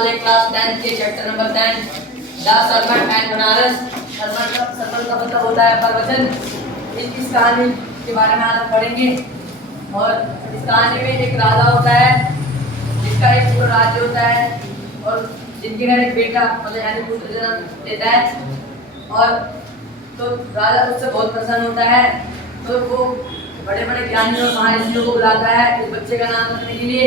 वाले क्लास 10 के chapter number 10 the sermon and Benares. Sermon का मतलब होता है प्रवचन। इस कहानी के बारे में आज हम पढ़ेंगे। और इस कहानी में एक राजा होता है जिसका एक पूरा राज्य होता है और जिनके घर एक बेटा मतलब यानी पुत्र जन्म देता है। और तो राजा उससे बहुत प्रसन्न होता है, तो वो बड़े बड़े ज्ञानियों और महर्षियों को बुलाता है इस बच्चे का नाम रखने के लिए।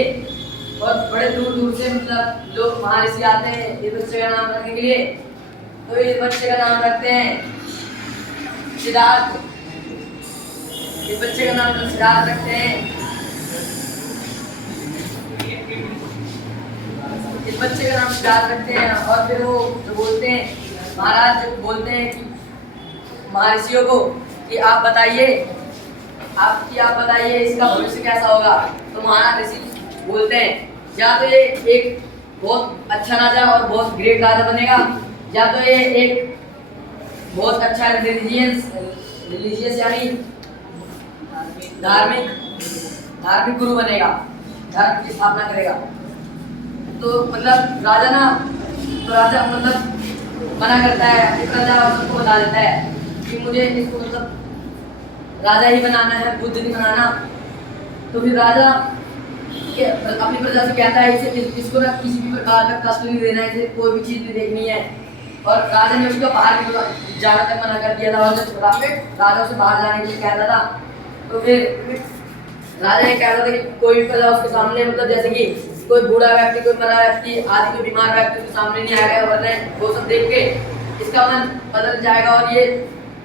और बड़े दूर दूर से मतलब लोग महर्षि आते हैं इस बच्चे का नाम रखने के लिए। तो इस बच्चे का नाम रखते हैं सिद्धार्थ। इस बच्चे का नाम सिद्धार्थ रखते हैं। इस बच्चे का नाम सिद्धार्थ रखते हैं। और फिर वो जो बोलते हैं महाराज जो बोलते हैं कि महर्षियों को कि आप बताइए इसका भविष्य कैसा होगा। तो महाराज ऋषि बोलते हैं या तो ये एक बहुत अच्छा राजा और बहुत ग्रेट राजा बनेगा, या तो ये एक बहुत अच्छा रिलीजियस यानी धार्मिक गुरु बनेगा, धर्म की स्थापना करेगा। तो मतलब राजा मतलब मना करता है, एक राजा और सबको बता देता है कि मुझे इसको मतलब राजा ही बनाना है, बुद्ध नहीं बनाना। तो फिर राजा अपनी प्रजा से कहता है इसको ना किसी भी प्रकार का कष्ट नहीं देना है, इसे कोई भी चीज नहीं देखनी है। और राजा ने उसको बाहर जाने तक मना कर दिया था और जब राजा उसे बाहर जाने के लिए कहता था तो फिर राजा ये कहता था कि कोई भी प्रजा उसके सामने मतलब जैसे कि कोई बूढ़ा व्यक्ति, कोई मरा व्यक्ति आदि, कोई बीमार व्यक्ति उसके सामने नहीं आएगा, वरना वो सब देख के इसका मन बदल जाएगा और ये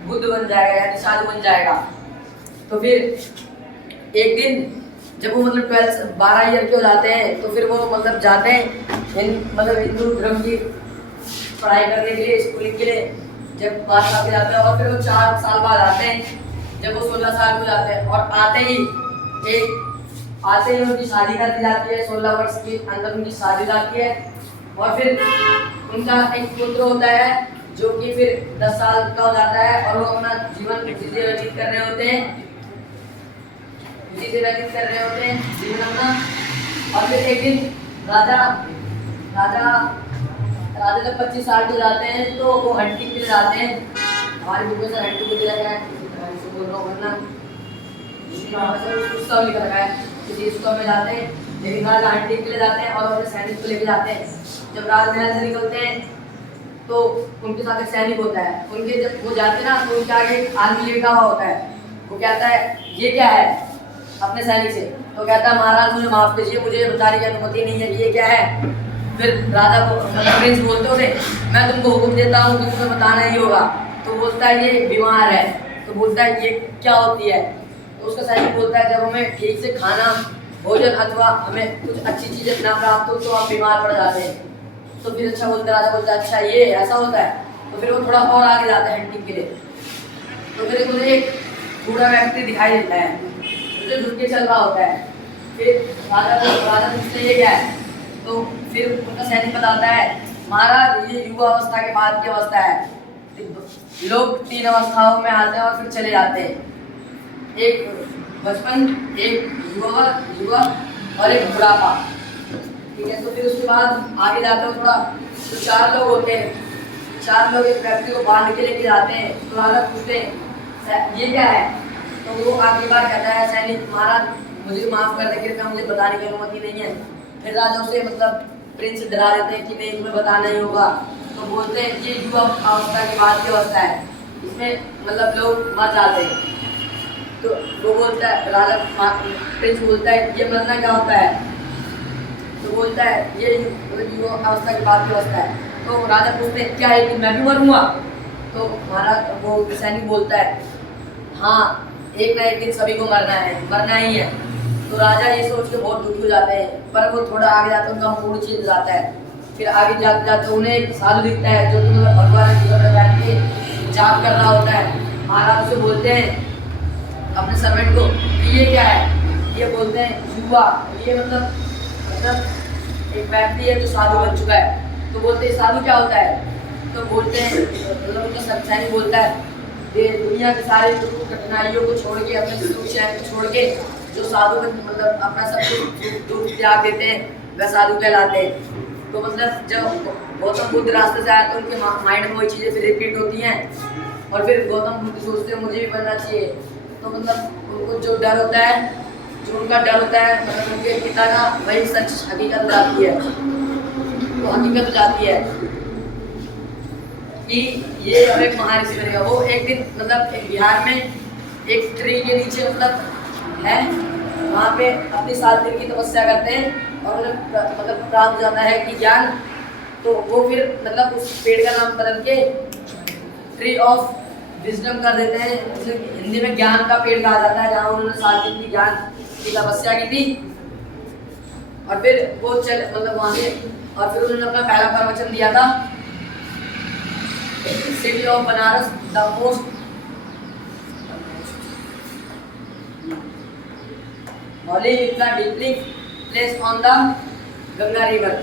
बुद्ध बन जाएगा यानी साधु बन जाएगा। तो फिर एक दिन जब वो मतलब 12 ईयर के हो जाते हैं तो फिर वो मतलब जाते हैं हिंदू धर्म की पढ़ाई करने के लिए, स्कूलिंग के लिए। जब 12 साल के जाते हैं और फिर वो 4 साल बाद आते हैं जब वो 16 साल के हो जाते हैं। और आते ही उनकी शादी कर दी जाती है। 16 वर्ष के अंदर उनकी शादी जाती है। और फिर उनका एक पुत्र होता है जो कि फिर 10 साल का हो जाता है और वो अपना जीवन इसी से व्यतीत कर रहे होते हैं जीवन अपना। और फिर एक दिन राजा जब 25 साल के हो जाते हैं तो वो हंटिंग के लिए जाते हैं। हमारे बुक में सर हंटिंग के लिए लगा है, बोल रहा हूँ वरना उत्सव लिखा रखा है, किसी उत्सव में जाते हैं। लेकिन राजा हंटिंग के लिए जाते हैं और अपने सैनिक को लेके जाते हैं। जब राजमहल से निकलते हैं तो उनके साथ एक सैनिक होता है। उनके जब वो जाते हैं ना तो उनके आगे एक आदमी लेटा हुआ होता है। वो कहता है ये क्या है अपने सैनिक से। तो कहता है महाराज मुझे माफ कीजिए, मुझे बताने की अनुमति नहीं है कि ये क्या है। फिर राजा को प्रिंस बोलते होते मैं तुमको हुक्म देता हूँ कि तुम्हें बताना ही होगा। तो बोलता है ये बीमार है। तो बोलता है ये क्या होती है। तो उसका सैनिक बोलता है जब हमें ठीक से खाना भोजन अथवा हमें कुछ अच्छी चीजें ना प्राप्त हो तो आप बीमार पड़ जाते हैं। तो फिर अच्छा बोलता राजा बोलता है अच्छा ये ऐसा होता है। तो फिर वो थोड़ा और आगे जाता है हंटिंग के लिए। तो फिर मुझे एक बूढ़ा व्यक्ति दिखाई देता है जो झुक के चल रहा होता है। फिर राजा पूछते ये क्या है। तो फिर उनका सैनिक बताता है महाराज ये युवा अवस्था के बाद की अवस्था है। लोग 3 अवस्थाओं में आते हैं और फिर चले जाते हैं, एक बचपन, एक युवा और एक बुढ़ापा। ठीक है। तो फिर उसके बाद आगे जाते हो थोड़ा तो 4 लोग होते हैं। 4 लोग एक व्यक्ति को बांध के लेके जाते हैं। तो राजा पूछते हैं ये क्या है। तो वो आखिरी बार कहता है सैनिक महाराज मुझे माफ कर दे, कृपया मुझे बताने की अनुमति नहीं है। फिर राजा उसे मतलब प्रिंस डरा देते हैं कि नहीं तुम्हें बताना ही होगा। तो बोलते हैं ये युवा अवस्था के बाद की अवस्था है, इसमें मतलब लोग मर जाते हैं। तो वो बोलता है प्रिंस बोलता है ये मरना क्या होता है। तो बोलता है ये युवा अवस्था के बाद की अवस्था है। तो राजा पूछते हैं क्या एक दिन मैं भी मरूंगा। तो महाराज वो सैनिक बोलता है हाँ एक ना एक दिन सभी को मरना ही है। तो राजा ये सोच के बहुत दुखी हो जाते हैं। पर वो थोड़ा आगे जाते उनका मूड चेंज हो जाता है। फिर आगे जाते उन्हें एक साधु दिखता है जो कि भगवान जीवन में बैठ के जाप कर रहा होता है। महाराज से बोलते हैं अपने सर्वेंट को ये क्या है। ये बोलते हैं युवा, ये मतलब एक व्यक्ति है जो साधु बन चुका है। तो बोलते हैं साधु क्या होता है। तो बोलते हैं मतलब उनका सैनिक बोलता है ये दुनिया के सारे कठिनाइयों को छोड़ के अपने सुख चैन को छोड़ के जो साधु मतलब अपना सब कुछ दुख त्याग देते हैं वह साधु कहलाते हैं। तो मतलब जब गौतम बुद्ध रास्ते से आए तो उनके माइंड में वही चीज़ें फिर रिपीट होती हैं और फिर गौतम बुद्ध सोचते हैं मुझे भी बनना चाहिए। तो मतलब उनको जो डर होता है, जो उनका डर होता है, मतलब उनके पिता का वही सच हकीकत हो जाती है। तो हकीकत हो जाती है कि ये एक महाऋषि बनेगा। वो एक दिन मतलब एक बिहार में एक ट्री के नीचे मतलब है, वहाँ पे अपनी 7 दिन की तपस्या करते हैं और उन्हें मतलब प्राप्त हो जाता है कि ज्ञान। तो वो फिर मतलब उस पेड़ का नाम बदल के ट्री ऑफ विजडम कर देते हैं, जिसे हिंदी में ज्ञान का पेड़ कहा जाता है, जहाँ उन्होंने 7 दिन की ज्ञान की तपस्या की थी। और फिर वो चल मतलब वहाँ से और फिर उन्होंने अपना पहला प्रवचन दिया था, city of Banaras the most holy is the deeply placed on the Ganga river.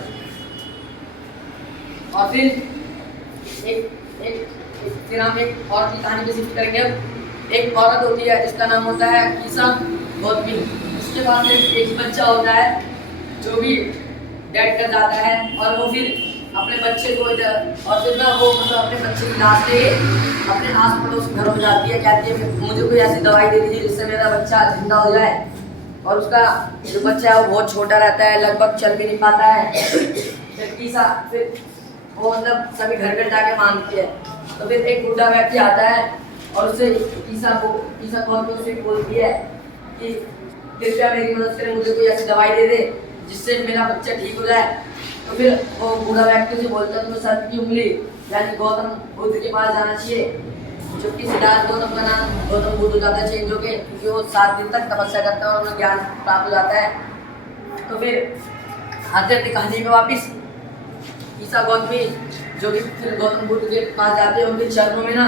और फिर फिर हम एक औरत की कहानी पे शिफ्ट करेंगे। एक औरत होती है जिसका नाम होता है ईसा गौतमी। उसके बाद एक बच्चा होता है जो भी डेड कर जाता है और वो फिर अपने बच्चे को इधर और फिर ना वो मतलब अपने बच्चे की लाश ले अपने आस पड़ोस के घरों में जाती है, कहती है मुझे कोई ऐसी दवाई दे दीजिए जिससे मेरा बच्चा जिंदा हो जाए। और उसका जो बच्चा है वो बहुत छोटा रहता है, लगभग चल भी नहीं पाता है। फिर वो मतलब सभी घर घर जाके मांगती है। तो फिर एक बूढ़ा व्यक्ति आता है और उससे ईसा कौन उसे बोलती है कि कृपया मेरी मदद करें, मुझे कोई ऐसी दवाई दे दे जिससे मेरा बच्चा ठीक हो जाए। तो फिर वो बूढ़ा व्यक्ति से बोलता है तुम्हें सत्य की उंगली यानी गौतम बुद्ध के पास जाना चाहिए। जबकि सिद्धार्थ गौतम का नाम गौतम बुद्ध हो जाता है चेंज होके, क्योंकि वो 7 दिन तक तपस्या करता है और उन्हें ज्ञान प्राप्त हो जाता है। तो फिर आते अपनी कहानी में वापिस ईसा गौतमी जो कि फिर गौतम बुद्ध के पास जाते हैं, उनके चरणों में ना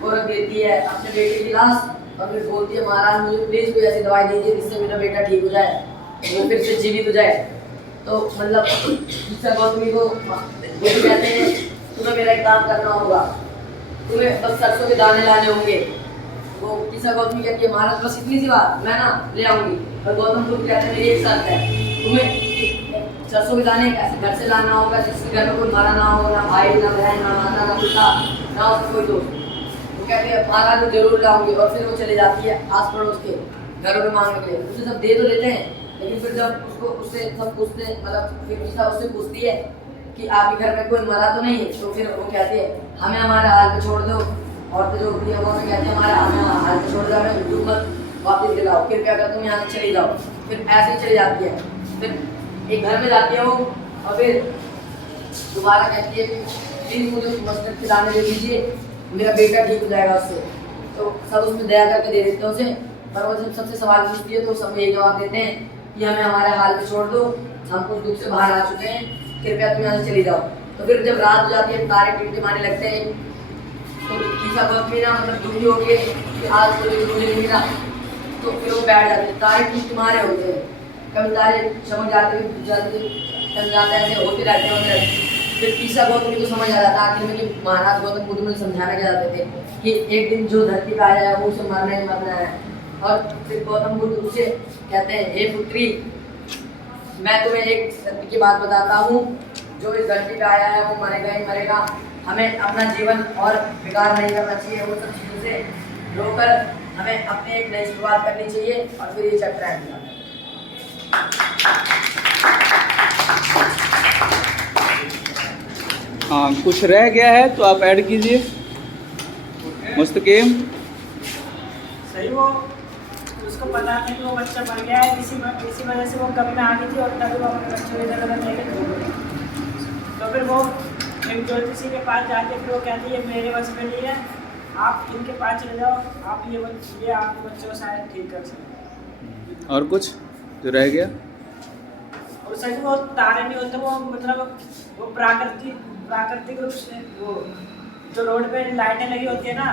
वो रख देती है अपने बेटे की लाश और फिर बोलती है महाराज मुझे प्लीज कोई ऐसी दवाई दीजिए जिससे मेरा बेटा ठीक हो जाए, वो फिर से जीवित हो जाए। तो मतलब ईसा गौतमी को बुद्ध कहते हैं तुम्हें मेरा एक काम करना होगा, तुम्हें बस सरसों के दाने लाने होंगे। वो ईसा गौतमी कहती है महाराज बस इतनी सी बात, मैं ना ले आऊंगी। और गौतम बुद्ध कहते हैं मेरी एक शर्त है, तुम्हें सरसों के दाने ऐसे घर से लाना होगा जिसके घर में कोई मरा ना हो, ना भाई ना बहन ना माता ना पिता ना उसका कोई दोस्त। वो कहते हैं महाराज वो जरूर लाऊंगी। और फिर वो चली जाती है आस पड़ोस के घरों में मांगने के लिए। उसे सब दे तो लेते हैं, लेकिन फिर जब उसको उससे सब पूछते मतलब फिर ईसा उससे पूछती है कि आपके घर में कोई मरा तो नहीं है। तो फिर वो कहती है हमें हमारे हाल पे छोड़ दो। औरतें जो होती है वो हमें कहती है हमारे हमें हाल पे छोड़ दो, हमें तुम मत वापस दिलाओ, कृपया कर तुम यहाँ से चली जाओ। फिर ऐसे ही चली जाती है। फिर एक घर में जाती है वो और फिर दोबारा कहती है प्लीज मुझे मस्टर्ड के दाने दे दीजिए, मेरा बेटा ठीक हो जाएगा उससे। तो सब उसमें दया करके दे देते हैं उसे। पर वो जब सबसे सवाल पूछती है तो सब यही जवाब देते हैं कि हमें हमारे हाल पे छोड़ दो, हम कुछ दुख से बाहर आ चुके हैं, कृपया तुम यहाँ से चली जाओ। तो फिर जब रात हो जाती है तारे टिमटिमाने लगते हैं तो ईसा गौतमी ना मतलब दुखी हो गए कि आज तो मुझे नहीं मिला। तो फिर वो बैठ जाते हैं, तारे टिमटिमाने होते हैं, कभी तारे चमक जाते हुए टंग जाते हैं, ऐसे होते रहते हैं। फिर ईसा गौतमी को समझ आ जाता आखिर में कि महाराज गौतम बुद्ध मुझे समझाना क्या चाहते थे कि एक दिन जो धरती पे आया है वो उसे मरना ही मरना है। और फिर गौतम बुद्ध उसे कहते हैं हे पुत्री मैं तुम्हें एक सत्य की बात बताता हूँ, जो इस धरती पे आया है वो मरेगा ही मरेगा। हमें अपना जीवन और बेकार नहीं करना चाहिए, वो सब चीज़ों से रोकर हमें अपने एक नई शुरुआत करनी चाहिए। और फिर ये चैप्टर एंड होता है। हाँ कुछ रह गया है तो आप ऐड कीजिए मुस्तकीम। सही वो उसको पता नहीं कि वो बच्चा मर गया है, इसी वजह से वो कभी ना आ गई थी और तभी वो अपने बच्चे को इधर उधर लेके तो फिर वो एक ज्योतिषी के पास जाके फिर वो कहती है मेरे बस में नहीं है, आप इनके पास चले जाओ, आप ये आपके बच्चे को शायद ठीक कर सकते। और कुछ जो रह गया? और सच में वो तारे नहीं होते, वो मतलब वो प्राकृतिक रूप से वो जो रोड पे लाइटें लगी होती है ना,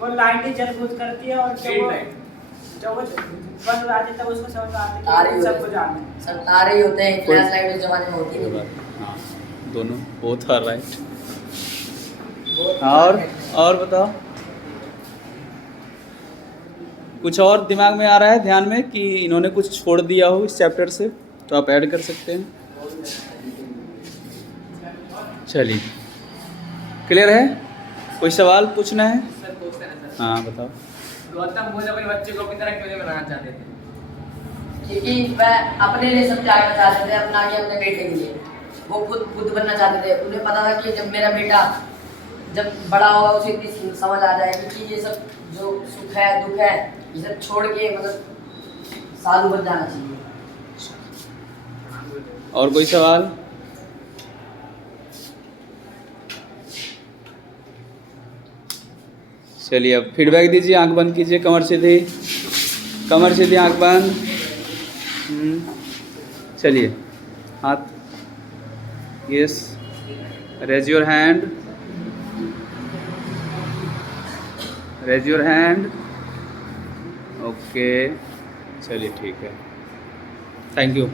वो लाइटें जलबूझ करती है और जब वो बंद हो जाती है तब उसको समझ आता है कि सब कुछ जानते हैं। सब तारे ही होते हैं, फ्लैश लाइट उस जमाने में होती नहीं। हाँ दोनों बोथ आर राइट। और बताओ कुछ और दिमाग में आ रहा है ध्यान में कि इन्होंने कुछ छोड़ दिया हो इस चैप्टर से तो आप ऐड कर सकते हैं। चलिए, क्लियर है? कोई सवाल पूछना है? सर क्वेश्चन है सर। हाँ बताओ। गौतम बुद्ध अपने बच्चे को अपनी तरह क्यों नहीं बनाना चाहते थे? क्योंकि वह अपने लिए सब त्यागना चाहते थे, अपना के अपने बेटे के लिए। वो खुद बुद्ध बनना चाहते थे। उन्हें पता था कि जब मेरा बेटा जब बड़ा होगा उसे इतनी समझ आ जाएगी कि ये सब जो सुख है दुख है ये सब छोड़ के मतलब साधु बन जाना चाहिए। और कोई सवाल? चलिए अब फीडबैक दीजिए, आंख बंद कीजिए, कमर सीधी, कमर सीधी, आंख बंद। चलिए हाथ, yes, raise your hand, raise your hand, okay, चलिए ठीक है, थैंक यू।